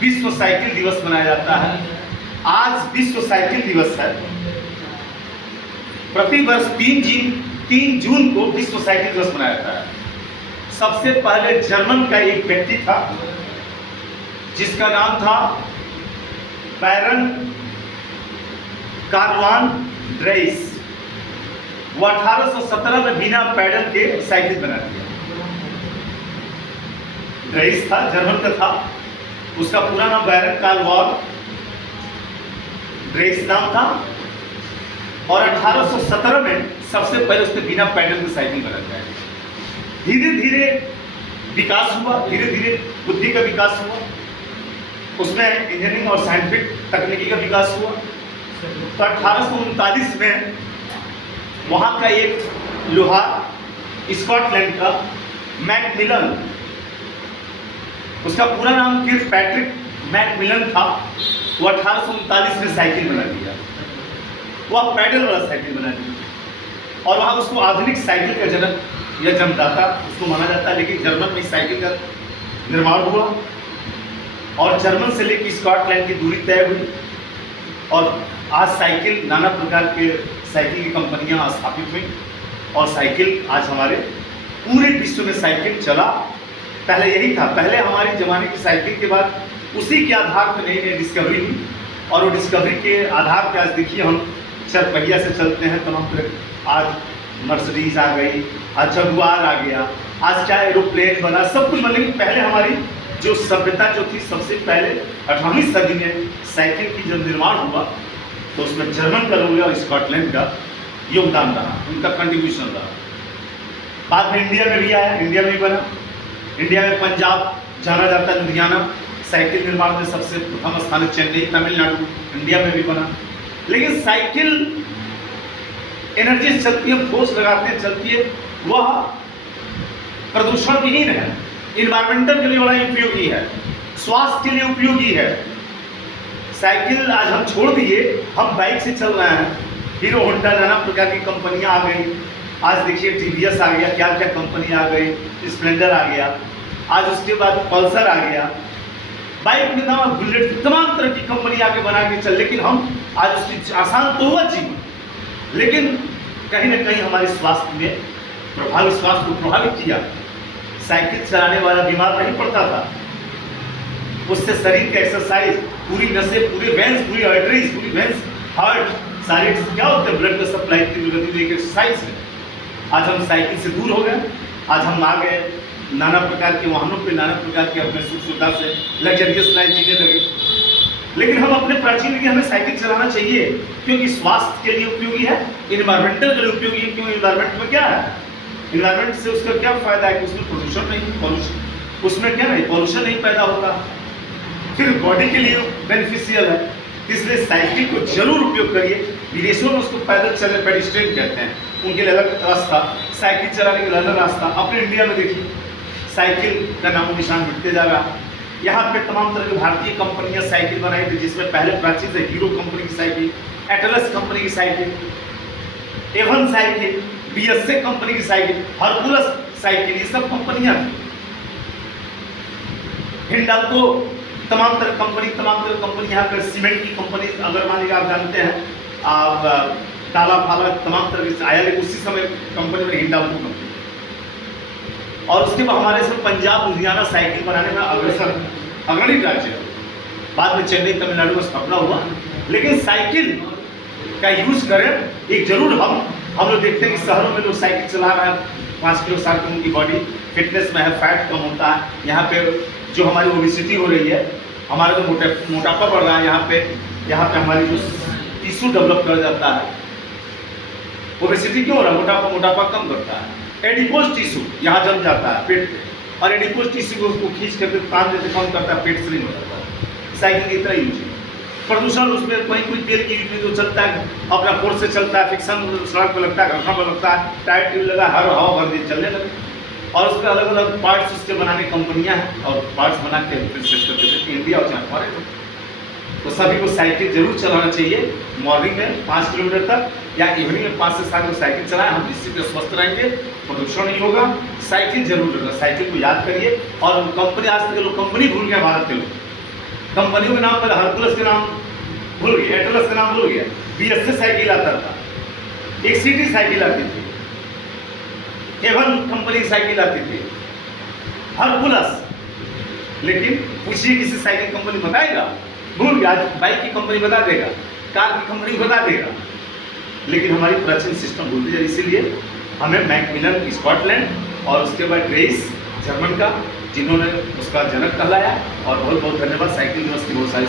विश्व साइकिल दिवस मनाया जाता है। आज विश्व साइकिल दिवस है। प्रतिवर्ष 3 जून को विश्व साइकिल दिवस मनाया जाता है। सबसे पहले जर्मन का एक व्यक्ति था जिसका नाम था बैरन कार्ल ड्रेइस। वो 1817 में बिना पैडल के साइकिल बना दिया। ड्रेइस था, जर्मन का था, उसका पूरा नाम बैरन कार्ल ड्रेइस नाम था और 1817 में सबसे पहले उसने बिना पैडल की साइकिल बना दिया। धीरे धीरे विकास हुआ, धीरे धीरे बुद्धि का विकास हुआ, उसमें इंजीनियरिंग और साइंटिफिक तकनीकी का विकास हुआ। तो 1839 में वहाँ का एक लोहार स्कॉटलैंड का मैकमिलन, उसका पूरा नाम किर्कपैट्रिक मैकमिलन था, वो 1839 में साइकिल बना दिया। वह पैडल वाला साइकिल बना दिया और वहाँ उसको आधुनिक साइकिल का जनक या जन्मदाता उसको माना जाता है। लेकिन जर्मन में साइकिल का निर्माण हुआ और जर्मन से लेकर स्कॉटलैंड की दूरी तय हुई और आज साइकिल नाना प्रकार के साइकिल की कंपनियां स्थापित हुई और साइकिल आज हमारे पूरे विश्व में साइकिल चला। पहले यही था, पहले हमारे ज़माने की साइकिल के बाद उसी के आधार पर नई नई डिस्कवरी हुई और वो डिस्कवरी के आधार पर आज देखिए हम चरपहिया से चलते हैं तमाम तरह। आज मर्सिडीज आ गई, आज जगुआर आ गया, आज क्या एरोप्लेन बना, सब कुछ बना। लेकिन पहले हमारी जो सभ्यता जो थी, सबसे पहले 18वीं सदी में साइकिल की जब निर्माण हुआ तो उसमें जर्मन का लोग और स्कॉटलैंड का योगदान रहा, उनका कंट्रीब्यूशन रहा। बाद में इंडिया में भी आया, इंडिया में भी बना। इंडिया में पंजाब जाना जाता है, लुधियाना साइकिल निर्माण में सबसे प्रथम स्थान है। चेन्नई तमिलनाडु इंडिया में भी बना। लेकिन साइकिल एनर्जी से चलती है, फोर्स लगाते हैं चलती है, वह प्रदूषण विहीन है, इन्वायरमेंटल के लिए बड़ा उपयोगी है, स्वास्थ्य के लिए उपयोगी है। साइकिल आज हम छोड़ दिए, हम बाइक से चल रहे हैं। हीरो होंडा नाना प्रकार की कंपनियां आ गई। आज देखिए टीवीएस आ गया, क्या क्या कंपनी आ गई, स्प्लेंडर आ गया, आज उसके बाद पल्सर आ गया। बाइक में था बुलेट, तमाम तरह की कंपनी आके बना के चल। लेकिन हम आज उसकी आसान तो हुआ जीवन, लेकिन कहीं ना कहीं हमारे स्वास्थ्य में स्वास्थ्य को प्रभावित किया। साइकिल चलाने वाला बीमार नहीं पड़ता था, उससे शरीर का एक्सरसाइज, पूरी नसें, पूरे वेंस, पूरी आर्टरीज, पूरी वेंस, हार्ट, सारे क्या होते हैं, ब्लड का सप्लाई की गति एक एक्सरसाइज है। आज हम साइकिल से दूर हो गए, आज हम आ गए नाना प्रकार के वाहनों पे, नाना प्रकार के अपने सुख सुविधा से लग्जरियस लाइफ जीने लगे। लेकिन हम अपने प्राचीन के हमें साइकिल चलाना चाहिए क्योंकि स्वास्थ्य के लिए उपयोगी है, इन्वायरमेंटल के लिए उपयोगी है। क्यों? इन्वायरमेंट में क्या है, इन्वायरमेंट से उसका क्या फायदा है कि उसमें प्रदूषण नहीं, उसमें क्या नहीं, पॉल्यूशन नहीं पैदा होता, फिर बॉडी के लिए बेनिफिशियल है। इसलिए साइकिल को जरूर उपयोग करिए। विदेशों में उसको पैदल चलने पेडिस्ट्रियन कहते हैं, उनके लिए अलग रास्ता, साइकिल चलाने के लिए अलग रास्ता। अपने इंडिया में देखिए साइकिल का नामो निशान मिटते जा रहा। यहाँ पे तमाम तरह की भारतीय कंपनियां साइकिल बनाई थी, जिसमें पहले प्राचीन से हीरो कंपनी की साइकिल, एटलस कंपनी की cycle, Avon cycle, BSA company की साइकिल, हरकुलस साइकिल, ये सब कंपनियां थी। हिंडाल्को, तमाम तरह कंपनी यहाँ पर सीमेंट की कंपनी, अगर मान लीजिए आप जानते हैं, आप टाला फाला तमाम तरह की आया, लेकिन उसी समय कंपनी में हिंडाल्को कंपनी। और उसके बाद हमारे से पंजाब लुधियाना साइकिल बनाने में अग्रणी राज्य है। बाद में चेन्नई तमिलनाडु में स्थापना हुआ। लेकिन साइकिल का यूज करें एक जरूर। हम लोग देखते हैं कि शहरों में लोग साइकिल चला रहे हैं, 5 किलो 7 किलो उनकी बॉडी फिटनेस में है, फैट कम होता है। यहाँ पे जो हमारी ओबेसिटी हो रही है, हमारा जो मोटापा बढ़ रहा है, यहाँ पे हमारी जो टिश्यू डेवलप कर जाता है। ओबेसिटी क्यों हो रहा है? मोटापा कम करता है। एडिपोज टिश्यू यहाँ जम जाता है पेट पे, और एडिपोज टिश्यू को उसको खींच करके तान देते, कम करता है, पेट स्लिम हो जाता है। साइकिल की तरह यूज है। प्रदूषण उसमें कोई तेल की यूज जो चलता है अपना फोर्स से चलता है, फिक्सन सड़क पर लगता है, घर्षण पर लगता है, टायर ट्यूब लगा, हर हवा भर दिन चलने लगे। और उसके अलग अलग पार्ट्स उसके बनाने कंपनियां हैं और पार्ट्स बना के फिर सेट कर देते हैं इंडिया और चाहे फॉरेन में। तो सभी को साइकिल जरूर चलाना चाहिए। मॉर्निंग में 5 किलोमीटर तक या इवनिंग में 5 से 7 को साइकिल चलाएं। हम निश्चित रूप से स्वस्थ रहेंगे, प्रदूषण नहीं होगा। साइकिल जरूर रखना, साइकिल को याद करिए। और कंपनी, आज तक लोग कंपनी भूल गए भारत के लोग, कंपनियों के नाम पर हरकुलस के नाम भूल गया, एटलस का नाम भूल गया, बीएसए साइकिल आता था, एक सिटी साइकिल आती थी, एवन कंपनी साइकिल आती थी, हरकुलस। लेकिन पूछिए किसी साइकिल कंपनी बताएगा, भूल गया। आज बाइक की कंपनी बता देगा, कार की कंपनी बता देगा, लेकिन हमारी प्राचीन सिस्टम भूलती जाए। इसीलिए हमें मैकमिलन स्कॉटलैंड और उसके बाद रेस जर्मन का, जिन्होंने उसका जनक कहलाया। और बहुत बहुत धन्यवाद, साइकिल दिवस की बहुत सारी